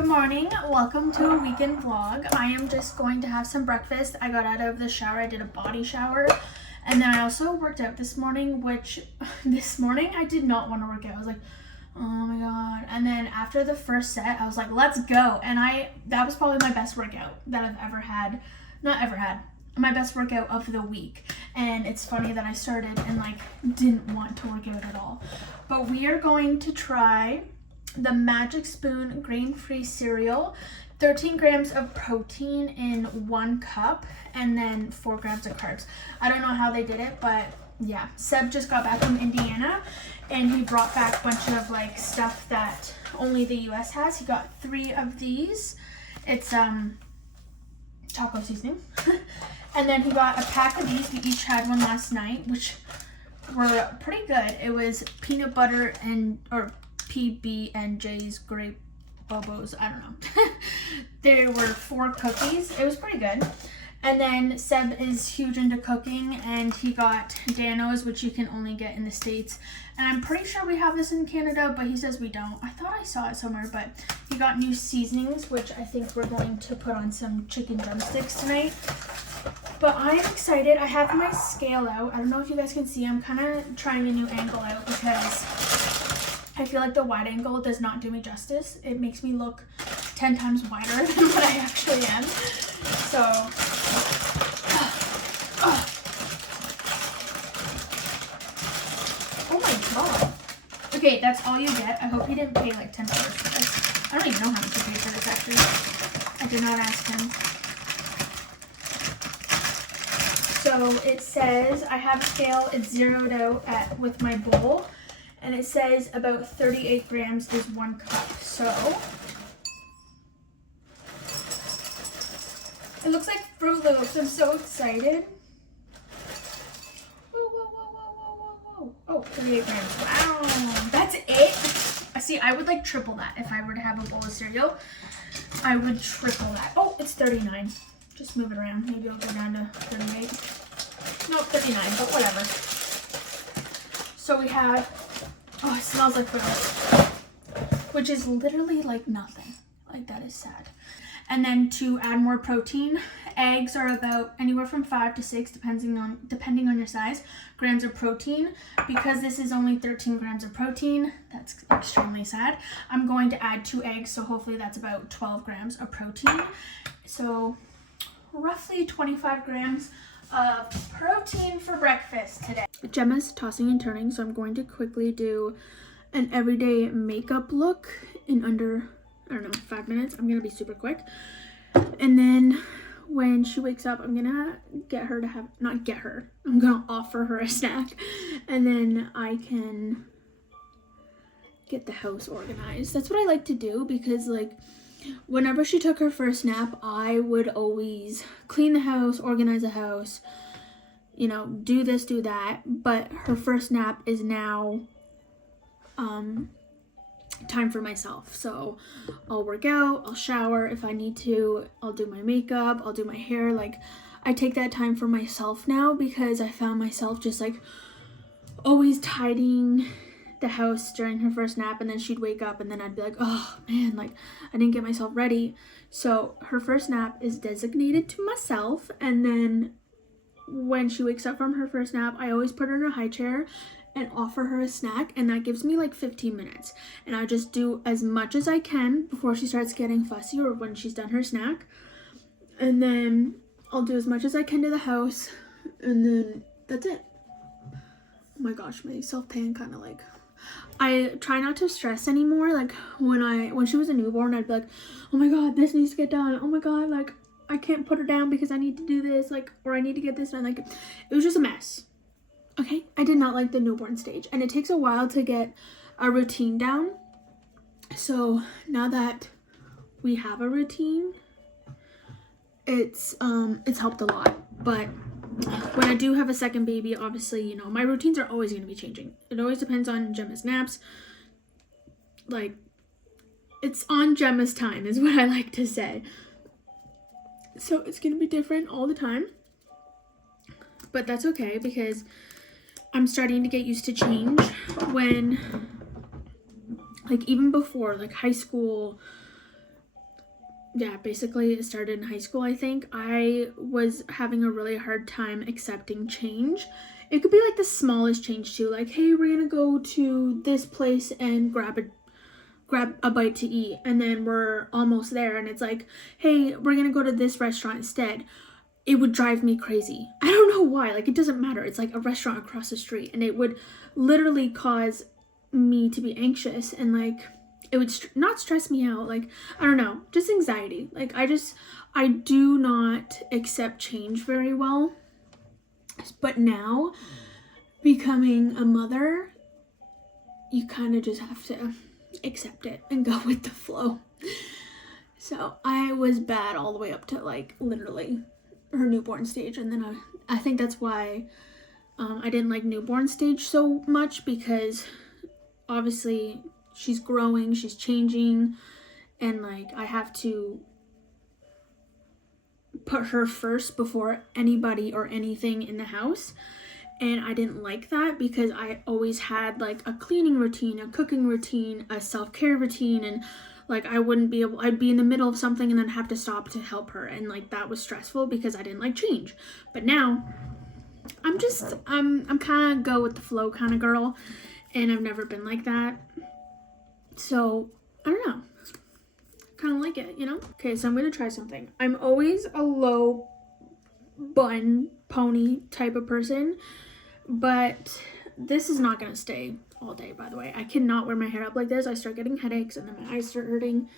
Good morning, welcome to a weekend vlog. I am just going to have some breakfast. I got out of the shower, I did a body shower, and then I also worked out this morning, which this morning I did not want to work out. I was like, oh my god. And then after the first set, I was like, let's go. And that was probably my best workout that I've ever had. Not ever had. My best workout of the week. And it's funny that I started and didn't want to work out at all. But we are going to try the Magic Spoon grain-free cereal, 13 grams of protein in 1 cup, and then 4 grams of carbs. I don't know how they did it, but yeah. Seb just got back from Indiana, and he brought back a bunch of stuff that only the US has. He got 3 of these. It's taco seasoning. And then he got a pack of these. We each had one last night, which were pretty good. It was peanut butter or PB&J's grape bubbles. I don't know. There were 4 cookies. It was pretty good. And then Seb is huge into cooking, and he got Dano's, which you can only get in the States. And I'm pretty sure we have this in Canada, but he says we don't. I thought I saw it somewhere, but he got new seasonings, which I think we're going to put on some chicken drumsticks tonight. But I'm excited. I have my scale out. I don't know if you guys can see. I'm kind of trying a new angle out because I feel like the wide angle does not do me justice. It makes me look 10 times wider than what I actually am. So, oh my god. Okay, that's all you get. I hope he didn't pay like $10 for this. I don't even know how much he paid for this actually. I did not ask him. So it says, I have a scale, it's zeroed out with my bowl. And it says about 38 grams is 1 cup. So it looks like Fruit Loops. I'm so excited. Whoa, whoa, whoa, whoa, whoa, whoa, whoa. Oh, 38 grams. Wow. That's it? See, I would triple that if I were to have a bowl of cereal. I would triple that. Oh, it's 39. Just move it around. Maybe I'll go down to 38. No, 39, but whatever. So we have, oh, it smells like food, which is literally nothing. That is sad. And then to add more protein, eggs are about anywhere from 5 to 6, depending on your size, grams of protein. Because this is only 13 grams of protein, that's extremely sad. I'm going to add 2 eggs, so hopefully that's about 12 grams of protein. So roughly 25 grams of protein for breakfast today. Gemma's tossing and turning, so I'm going to quickly do an everyday makeup look in under, I don't know, 5 minutes. I'm gonna be super quick. And then when she wakes up, I'm gonna I'm gonna offer her a snack, and then I can get the house organized. That's what I like to do, because whenever she took her first nap, I would always clean the house, organize the house, do this, do that. But her first nap is now time for myself. So I'll work out, I'll shower if I need to, I'll do my makeup, I'll do my hair. I take that time for myself now, because I found myself just always tidying the house during her first nap, and then she'd wake up and then I'd be like, oh man, I didn't get myself ready. So her first nap is designated to myself, and then when she wakes up from her first nap, I always put her in a high chair and offer her a snack, and that gives me 15 minutes, and I just do as much as I can before she starts getting fussy or when she's done her snack, and then I'll do as much as I can to the house, and then that's it. Oh my gosh, my self-tan kind of I try not to stress anymore. When she was a newborn, I'd be like, oh my god, this needs to get done. Oh my god, I can't put her down because I need to do this, or I need to get this done. It was just a mess. Okay, I did not like the newborn stage, and it takes a while to get a routine down. So now that we have a routine, it's helped a lot. But when I do have a second baby, obviously, my routines are always going to be changing. It always depends on Gemma's naps. It's on Gemma's time is what I like to say. So it's going to be different all the time. But that's okay, because I'm starting to get used to change. When, even before, high school, yeah, basically it started in high school, I think. I was having a really hard time accepting change. It could be like the smallest change too, like, hey, we're gonna go to this place and grab a bite to eat, and then we're almost there and it's like, hey, we're gonna go to this restaurant instead. It would drive me crazy. I don't know why. Like, it doesn't matter. It's like a restaurant across the street, and it would literally cause me to be anxious, and like it would not stress me out. Like, I don't know, just anxiety. Like, I do not accept change very well. But now, becoming a mother, you kind of just have to accept it and go with the flow. So I was bad all the way up to like literally her newborn stage, and then I think that's why I didn't like newborn stage so much, because obviously she's growing, she's changing, and like I have to put her first before anybody or anything in the house. And I didn't like that, because I always had like a cleaning routine, a cooking routine, a self-care routine, and like I'd be in the middle of something and then have to stop to help her, and like that was stressful because I didn't like change. But now I'm kind of go with the flow kind of girl, and I've never been like that. So I don't know, kind of like it, you know? Okay, so I'm gonna try something. I'm always a low bun pony type of person, but this is not gonna stay all day, by the way. I cannot wear my hair up like this. I start getting headaches and then my eyes start hurting.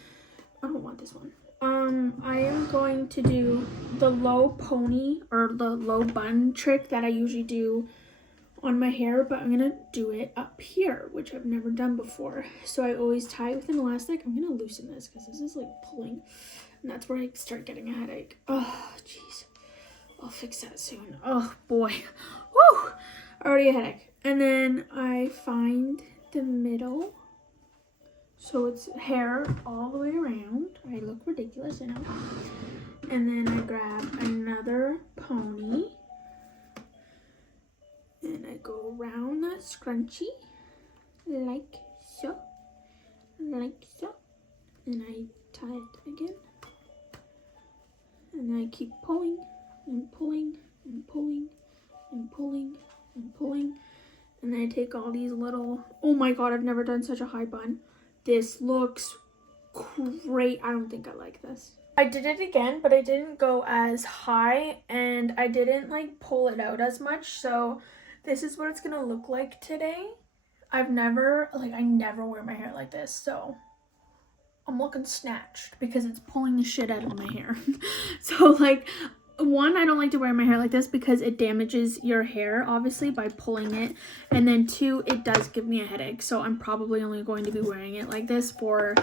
I don't want this one. I am going to do the low pony or the low bun trick that I usually do on my hair, but I'm gonna do it up here, which I've never done before. So I always tie it with an elastic. I'm gonna loosen this because this is like pulling, and that's where I start getting a headache. Oh, jeez. I'll fix that soon. Oh boy. Woo! Already a headache. And then I find the middle, so it's hair all the way around. I look ridiculous, you know. And then I grab another pony, and I go around that scrunchie, like so, and I tie it again, and I keep pulling and pulling and pulling and pulling and pulling, and then I take all these little, oh my god, I've never done such a high bun. This looks great. I don't think I like this. I did it again, but I didn't go as high, and I didn't like pull it out as much, so this is what it's gonna look like today. I never wear my hair like this, so I'm looking snatched because it's pulling the shit out of my hair. So like, one, I don't like to wear my hair like this because it damages your hair, obviously, by pulling it. And then two, it does give me a headache. So I'm probably only going to be wearing it like this for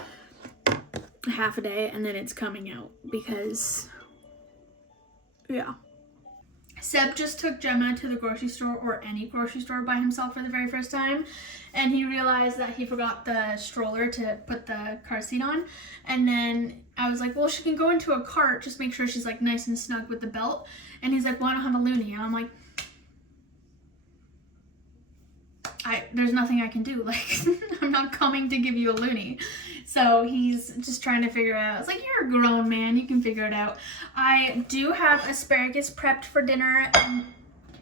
half a day, and then it's coming out because, yeah. Seb just took Gemma to the grocery store, or any grocery store, by himself for the very first time, and he realized that he forgot the stroller to put the car seat on. And then I was like, well, she can go into a cart, just make sure she's like nice and snug with the belt. And he's like, well, I don't have a loonie. And I'm like, there's nothing I can do. Like, I'm not coming to give you a loonie. So he's just trying to figure it out. It's like, you're a grown man, you can figure it out. I do have asparagus prepped for dinner, and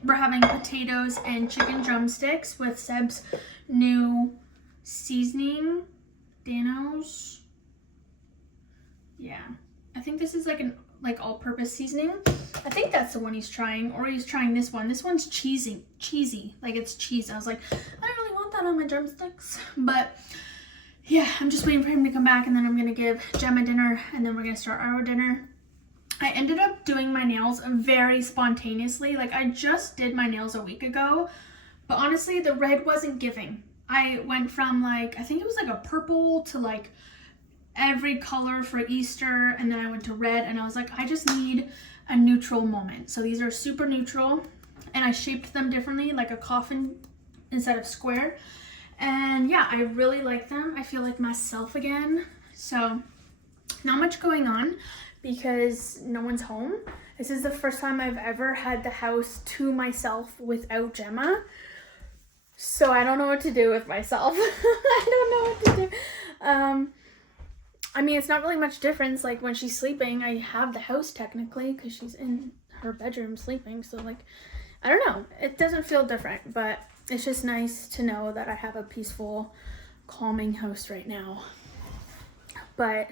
we're having potatoes and chicken drumsticks with Seb's new seasoning, Dano's. Yeah, I think this is like an all-purpose seasoning. I think that's the one he's trying, or he's trying this one. This one's cheesy, like it's cheese. I was like, I don't really want that on my drumsticks, but yeah, I'm just waiting for him to come back, and then I'm gonna give Gemma dinner, and then we're gonna start our dinner. I ended up doing my nails very spontaneously. Like, I just did my nails a week ago, but honestly, the red wasn't giving. I went from like, I think it was like a purple to like every color for Easter, and then I went to red, and I was like, I just need a neutral moment. So these are super neutral, and I shaped them differently, like a coffin instead of square. And yeah, I really like them. I feel like myself again. So not much going on because no one's home. This is the first time I've ever had the house to myself without Gemma. So I don't know what to do with myself. I don't know what to do. I mean, it's not really much difference. Like, when she's sleeping, I have the house technically because she's in her bedroom sleeping. So, like, I don't know. It doesn't feel different, but it's just nice to know that I have a peaceful, calming house right now. But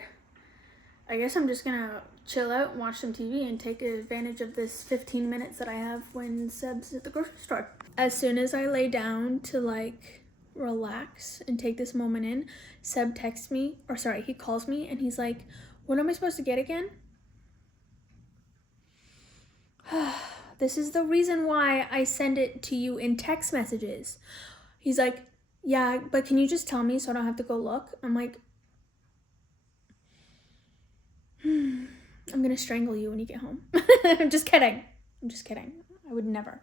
I guess I'm just gonna chill out and watch some TV and take advantage of this 15 minutes that I have when Seb's at the grocery store. As soon as I lay down to like relax and take this moment in, Seb texts me, or sorry, he calls me and he's like, what am I supposed to get again? This is the reason why I send it to you in text messages. He's like, yeah, but can you just tell me so I don't have to go look? I'm like, I'm gonna strangle you when you get home. I'm just kidding. I would never.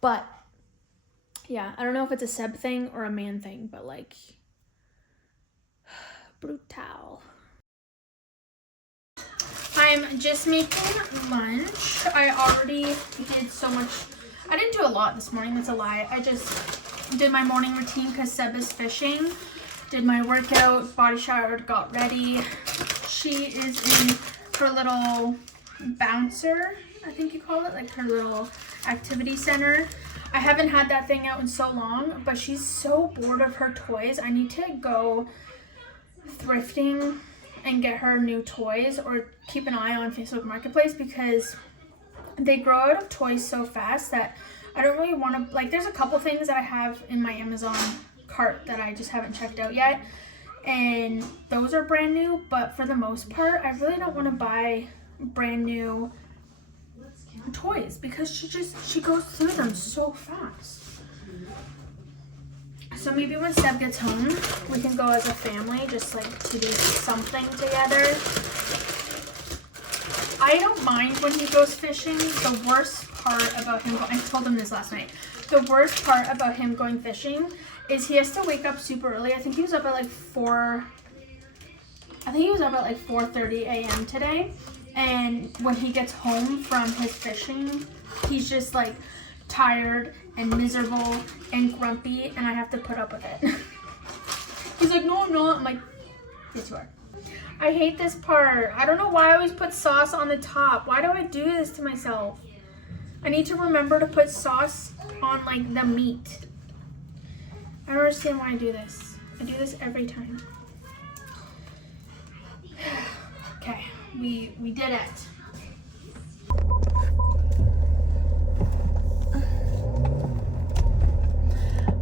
But yeah, I don't know if it's a Seb thing or a man thing, but like, brutal. I'm just making lunch. I already did so much. I didn't do a lot this morning. That's a lie. I just did my morning routine because Seb is fishing. Did my workout, body showered, got ready. She is in her little bouncer, I think you call it, like her little activity center. I haven't had that thing out in so long, but she's so bored of her toys. I need to go thrifting and get her new toys, or keep an eye on Facebook Marketplace, because they grow out of toys so fast that I don't really want to, like, there's a couple things that I have in my Amazon cart that I just haven't checked out yet, and those are brand new, but for the most part I really don't want to buy brand new toys because she goes through them so fast. So maybe when Seb gets home, we can go as a family, just like to do something together. I don't mind when he goes fishing. The worst part about him, I told him this last night, the worst part about him going fishing is he has to wake up super early. I think he was up at like 4:30 a.m. today. And when he gets home from his fishing, he's just like tired and miserable and grumpy, and I have to put up with it. He's like, no, I'm not. I'm like, yes, you are. I hate this part. I don't know why I always put sauce on the top. Why do I do this to myself? I need to remember to put sauce on like the meat. I don't understand why I do this. I do this every time. Okay, we did it.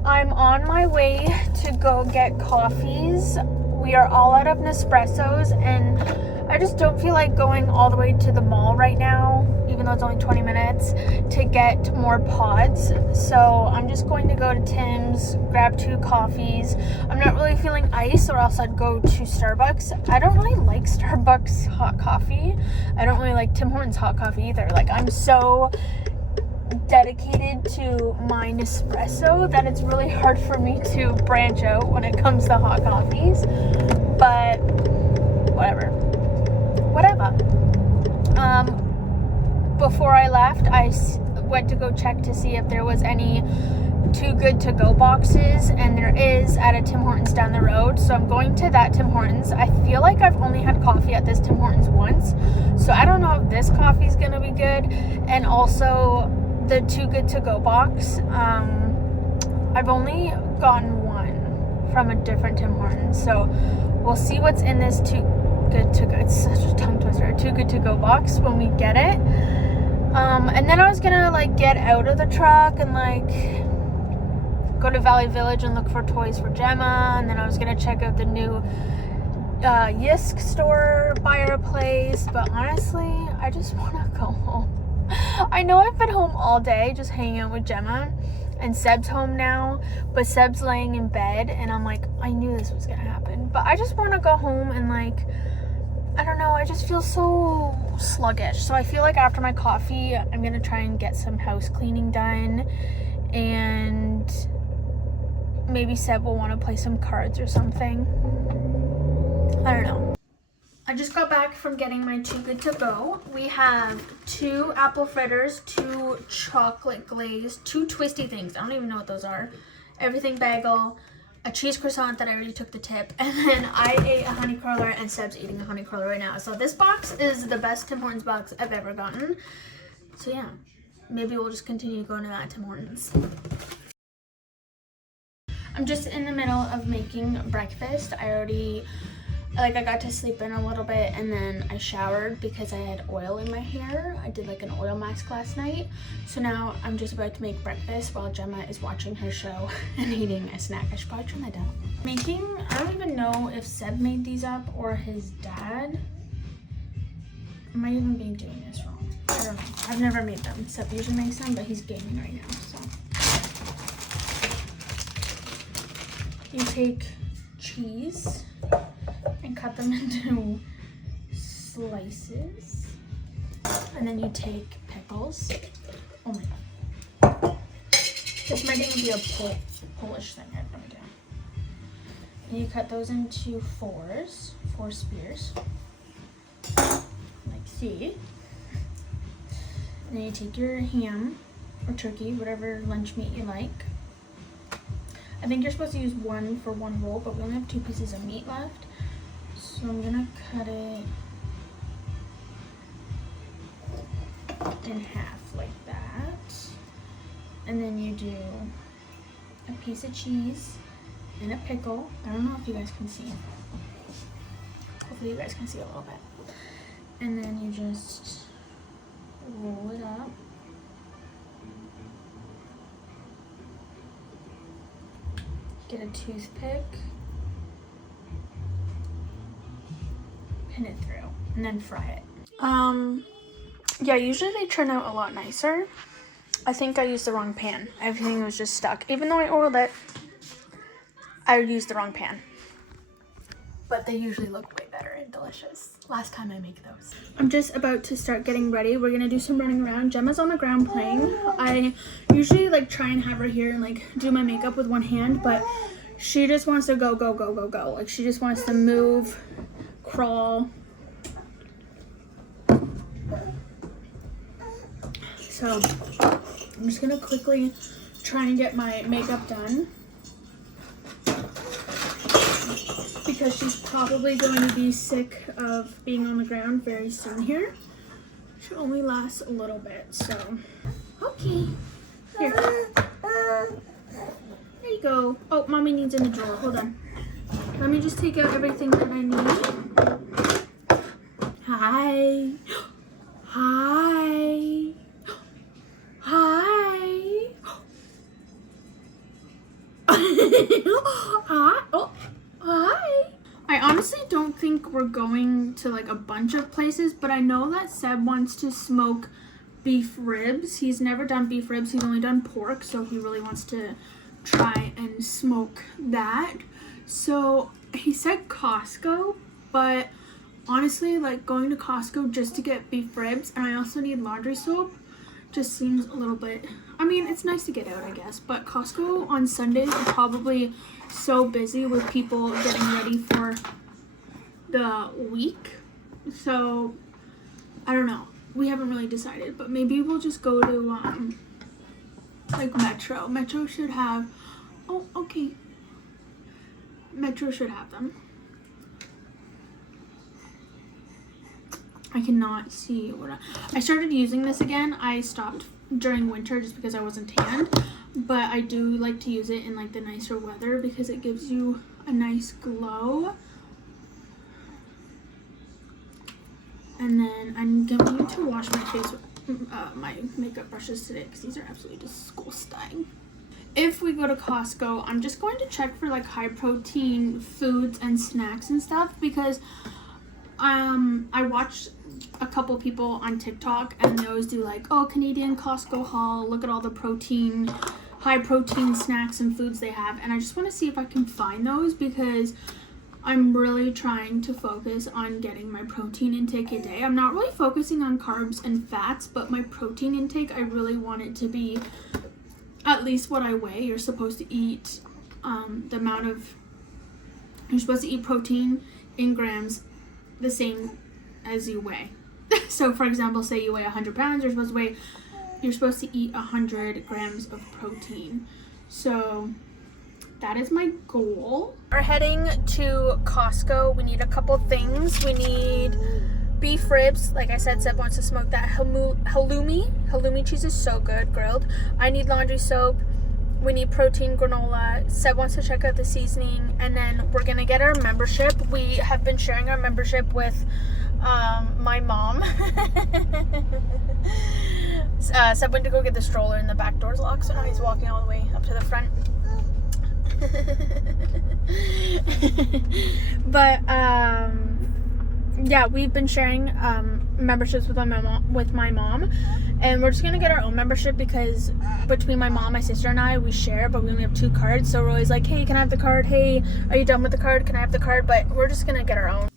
I'm on my way to go get coffees. We are all out of Nespressos, and I just don't feel like going all the way to the mall right now, even though it's only 20 minutes, to get more pods. So I'm just going to go to Tim's, grab 2 coffees. I'm not really feeling ice, or else I'd go to Starbucks. I don't really like Starbucks hot coffee. I don't really like Tim Hortons hot coffee either. Like, I'm so dedicated to my Nespresso that it's really hard for me to branch out when it comes to hot coffees, but whatever. Before I left, I went to go check to see if there was any Too Good To Go boxes, and there is at a Tim Hortons down the road, so I'm going to that Tim Hortons. I feel like I've only had coffee at this Tim Hortons once, so I don't know if this coffee is gonna be good. And also the Too Good To Go box, I've only gotten one from a different Tim Hortons, so we'll see what's in this Too Good To Go, it's such a tongue twister, Too Good To Go box when we get it. And then I was gonna like get out of the truck and like go to Valley Village and look for toys for Gemma, and then I was gonna check out the new Yisk store, buy her a place, but honestly I just want to go home. I know I've been home all day just hanging out with Gemma, and Seb's home now, but Seb's laying in bed, and I'm like, I knew this was gonna happen, but I just want to go home and like, I don't know, I just feel so sluggish. So I feel like after my coffee, I'm gonna try and get some house cleaning done, and maybe Seb will want to play some cards or something. I don't know. I just got back from getting my Too Good To Go. We have 2 apple fritters, 2 chocolate glazed, 2 twisty things. I don't even know what those are. Everything bagel, a cheese croissant that I already took the tip, and then I ate a honey cruller, and Seb's eating a honey cruller right now. So this box is the best Tim Hortons box I've ever gotten. So yeah, maybe we'll just continue going to that Tim Hortons. I'm just in the middle of making breakfast. I got to sleep in a little bit, and then I showered because I had oil in my hair. I did like an oil mask last night. So now I'm just about to make breakfast while Gemma is watching her show and eating a snack. I should probably turn that down. I don't even know if Seb made these up or his dad. I might even be doing this wrong. I don't know. I've never made them. Seb usually makes them, but he's gaming right now, so. You take cheese and cut them into slices, and then you take pickles. Oh my god, this might even be a Polish thing. I have no idea. And you cut those into four spears, like see. And then you take your ham or turkey, whatever lunch meat you like. I think you're supposed to use one for one roll, but we only have 2 pieces of meat left. So I'm gonna cut it in half like that. And then you do a piece of cheese and a pickle. I don't know if you guys can see. Hopefully you guys can see a little bit. And then you just roll it up. Get a toothpick, pin it through, and then fry it. Yeah, usually they turn out a lot nicer. I think I used the wrong pan. Everything was just stuck. Even though I oiled it, I used the wrong pan. But they usually look way better and delicious. Last time I make those. I'm just about to start getting ready. We're gonna do some running around. Gemma's on the ground playing. I usually like try and have her here and like do my makeup with one hand, but she just wants to go. Like she just wants to move, crawl. So I'm just gonna quickly try and get my makeup done, because she's probably going to be sick of being on the ground very soon here. She only lasts a little bit, so. Okay. Here. There you go. Oh, mommy needs in the drawer. Hold on. Let me just take out everything that I need. Hi. Hi. Hi. Hi. Oh. Hi. I honestly don't think we're going to like a bunch of places, but I know that Seb wants to smoke beef ribs. He's never done beef ribs. He's only done pork, so he really wants to try and smoke that. So he said Costco, but honestly, like going to Costco just to get beef ribs, and I also need laundry soap, just seems a little bit, I mean, it's nice to get out, I guess, but Costco on Sundays is probably so busy with people getting ready for the week. So I don't know. We haven't really decided, but maybe we'll just go to like Metro. Metro should have, oh, okay. Metro should have them. I cannot see what I started using this again. I stopped during winter just because I wasn't tanned, but I do like to use it in like the nicer weather because it gives you a nice glow. And then I'm going to wash my face with my makeup brushes today because these are absolutely disgusting. If we go to Costco, I'm just going to check for like high protein foods and snacks and stuff, because I watched a couple people on TikTok and they always do like, oh, Canadian Costco haul, look at all the protein, high protein snacks and foods they have, and I just want to see if I can find those, because I'm really trying to focus on getting my protein intake a day. I'm not really focusing on carbs and fats, but my protein intake, I really want it to be at least what I weigh. You're supposed to eat you're supposed to eat protein in grams the same as you weigh. So for example, say you weigh 100 pounds, you're supposed to eat 100 grams of protein. So that is my goal. We're heading to Costco. We need a couple things. We need beef ribs. Like I said, Seb wants to smoke that halloumi. Halloumi cheese is so good, grilled. I need laundry soap. We need protein granola. Seb wants to check out the seasoning. And then we're going to get our membership. We have been sharing our membership with my mom. Seb went to go get the stroller and the back door's locked, so now he's walking all the way up to the front. But yeah, we've been sharing memberships with my mom, and we're just gonna get our own membership because between my mom, my sister, and I, we share, but we only have 2 cards. So we're always like, hey, can I have the card? Hey, are you done with the card? Can I have the card? But we're just gonna get our own.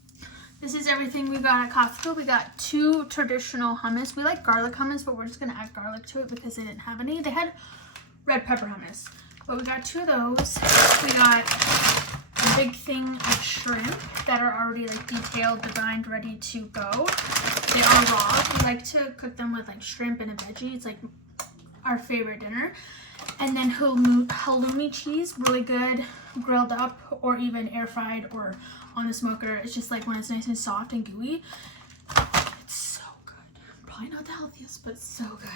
This is everything we got at Costco. We got 2 traditional hummus. We like garlic hummus, but we're just gonna add garlic to it because they didn't have any. They had red pepper hummus, but we got 2 of those. We got a big thing of shrimp that are already like detailed, designed, ready to go. They are raw. We like to cook them with like shrimp and a veggie. It's like our favorite dinner. And then halloumi cheese, really good, grilled up or even air fried or on the smoker. It's just like when it's nice and soft and gooey. It's so good. Probably not the healthiest, but so good.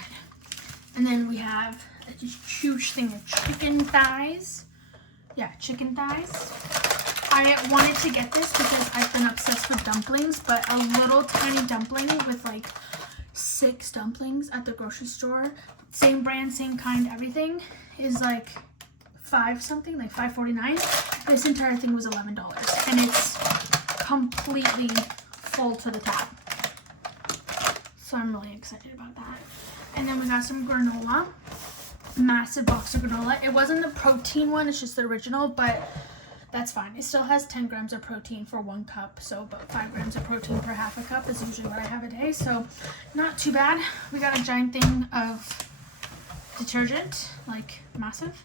And then we have a huge thing of chicken thighs. Yeah, chicken thighs. I wanted to get this because I've been obsessed with dumplings, but a little tiny dumpling with like 6 dumplings at the grocery store, same brand, same kind, everything, is like $5 like $5.49. This entire thing was $11, and it's completely full to the top. So I'm really excited about that. And then we got some granola. Massive box of granola. It wasn't the protein one, it's just the original, but that's fine. It still has 10 grams of protein for 1 cup, so about 5 grams of protein per half a cup is usually what I have a day, so not too bad. We got a giant thing of detergent, like massive,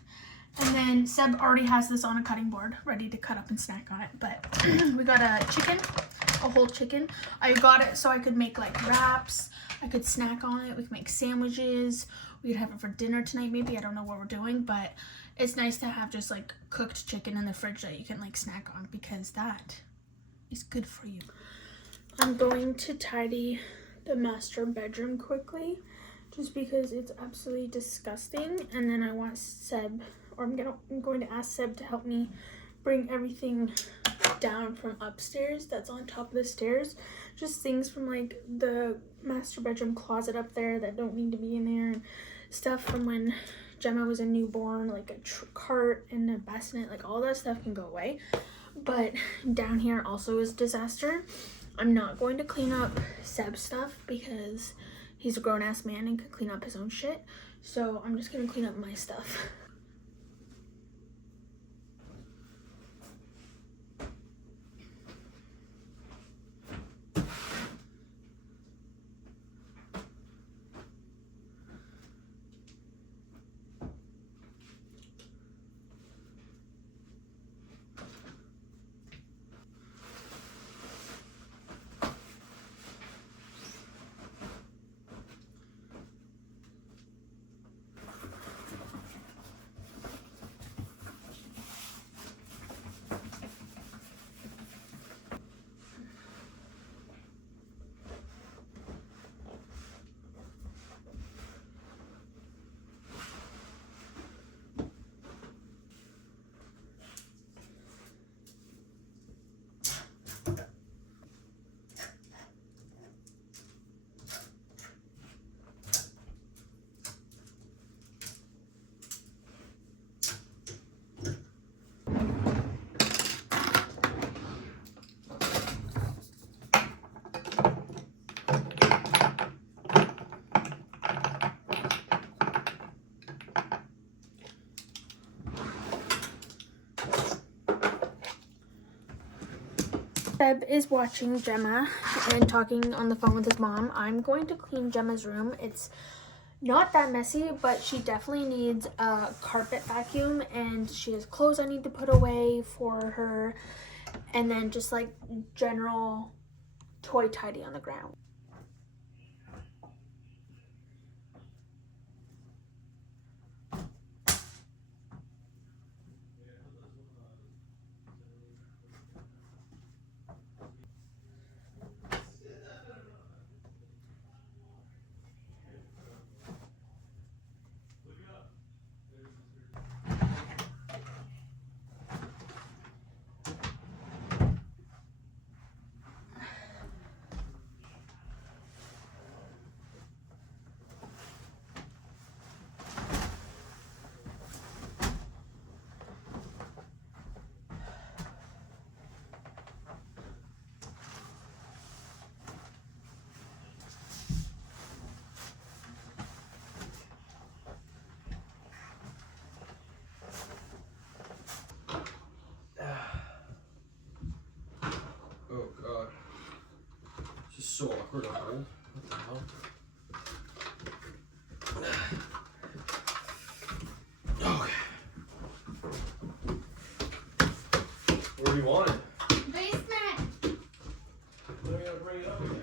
and then Seb already has this on a cutting board ready to cut up and snack on it. But we got a whole chicken. I got it so I could make like wraps, I could snack on it, we could make sandwiches, we could have it for dinner tonight maybe. I don't know what we're doing, but it's nice to have just like cooked chicken in the fridge that you can like snack on, because that is good for you. I'm going to tidy the master bedroom quickly just because it's absolutely disgusting, and then I want Seb, or I'm going to ask Seb to help me bring everything down from upstairs that's on top of the stairs. Just things from like the master bedroom closet up there that don't need to be in there, and stuff from when Gemma was a newborn, like a cart and a bassinet, like all that stuff can go away. But down here also is a disaster. I'm not going to clean up Seb's stuff because he's a grown-ass man and can clean up his own shit. So I'm just gonna clean up my stuff. Seb is watching Gemma and talking on the phone with his mom. I'm going to clean Gemma's room. It's not that messy, but she definitely needs a carpet vacuum, and she has clothes I need to put away for her, and then just like general toy tidy on the ground. This is so awkward to hold. What the hell? Okay. Where do you want it? Basement. Then we gotta bring it up again.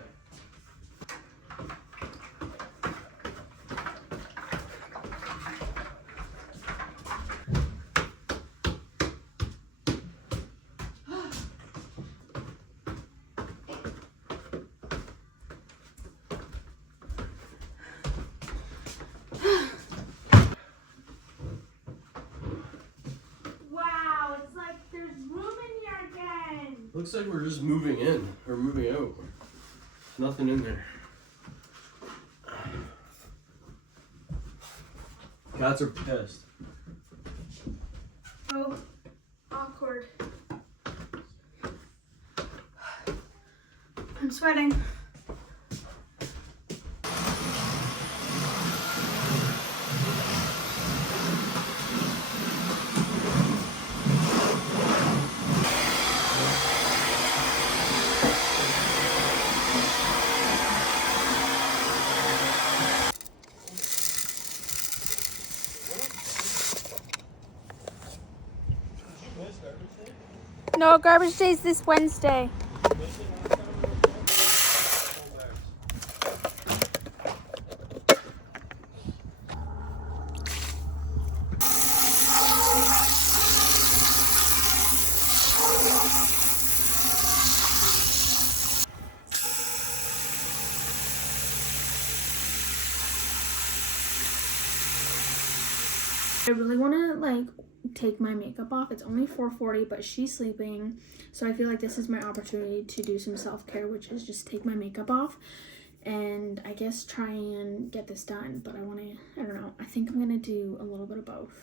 Wow, it's like there's room in here again. Looks like we're just moving in or moving out. Nothing in there. Cats are pissed. Oh, awkward. I'm sweating. No, garbage day is this Wednesday. I really want to like take my makeup off. It's only 4:40, but she's sleeping, so I feel like this is my opportunity to do some self-care, which is just take my makeup off and I guess try and get this done. But I don't know, I think I'm gonna do a little bit of both.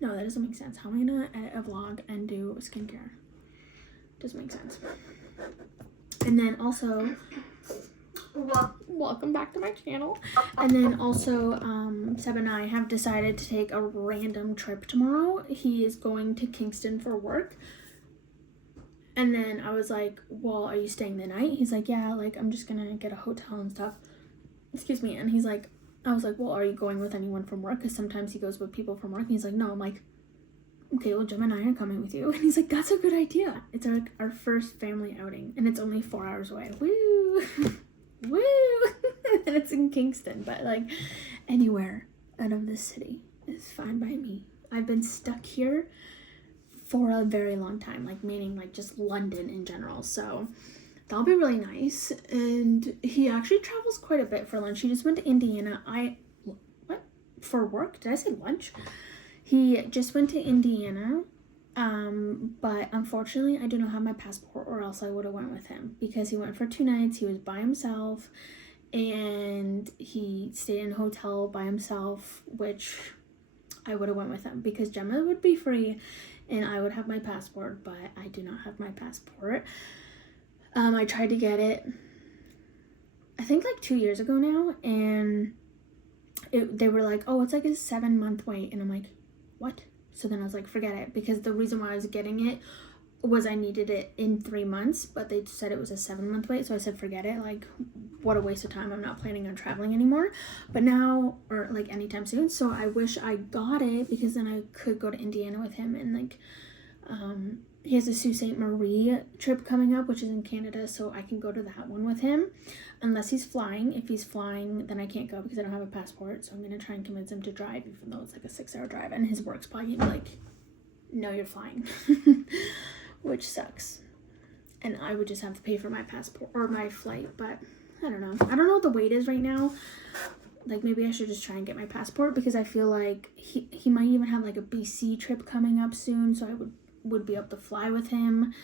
No, that doesn't make sense. How am I gonna edit a vlog and do skincare? Doesn't make sense. And then also, welcome back to my channel. And then also Seb and I have decided to take a random trip tomorrow. He is going to Kingston for work, and then I was like, well, are you staying the night? He's like, yeah, like I'm just gonna get a hotel and stuff, excuse me. And he's like, I was like, well, are you going with anyone from work? Because sometimes he goes with people from work. And he's like, no. I'm like, okay, well, Jim and I are coming with you. And he's like, that's a good idea. It's our first family outing, and it's only 4 hours away. Woo. Woo. And it's in Kingston, but like anywhere out of the city is fine by me. I've been stuck here for a very long time, like meaning like just London in general, so that'll be really nice. And he actually travels quite a bit for lunch. He just went to Indiana. What? For work? Did I say lunch? He just went to Indiana, but unfortunately I do not have my passport, or else I would have went with him, because he went for 2 nights. He was by himself, and he stayed in a hotel by himself, which I would have went with him because Gemma would be free and I would have my passport, but I do not have my passport. I tried to get it, I think like 2 years ago now, and they were like, oh, it's like a 7-month wait, and I'm like, what? So then I was like, forget it, because the reason why I was getting it was I needed it in 3 months, but they said it was a 7-month wait. So I said, forget it. Like, what a waste of time. I'm not planning on traveling anymore, but now, or like anytime soon. So I wish I got it, because then I could go to Indiana with him. And like, he has a Sault Ste. Marie trip coming up, which is in Canada. So I can go to that one with him, unless he's flying. If he's flying, then I can't go because I don't have a passport. So I'm going to try and convince him to drive, even though it's like a 6-hour drive, and his work's probably gonna be like, no, you're flying. Which sucks. And I would just have to pay for my passport or my flight, but I don't know. I don't know what the wait is right now. Like, maybe I should just try and get my passport, because I feel like he might even have like a BC trip coming up soon, so I would be able to fly with him.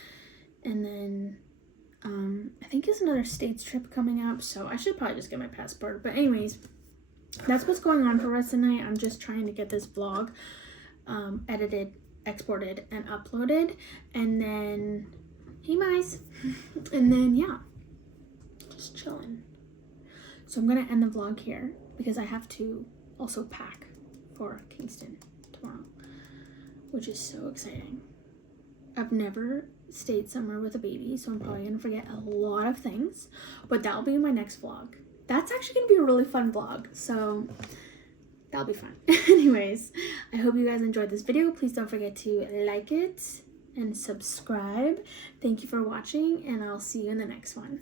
And then I think there's another states trip coming up, so I should probably just get my passport. But anyways, that's what's going on for the rest of the night. I'm just trying to get this vlog edited, exported, and uploaded, and then hey mice, and then yeah, just chilling. So I'm gonna end the vlog here because I have to also pack for Kingston tomorrow, which is so exciting. I've never state somewhere with a baby, so I'm probably gonna forget a lot of things, but that'll be my next vlog. That's actually gonna be a really fun vlog, so that'll be fun. Anyways, I hope you guys enjoyed this video. Please don't forget to like it and subscribe. Thank you for watching, and I'll see you in the next one.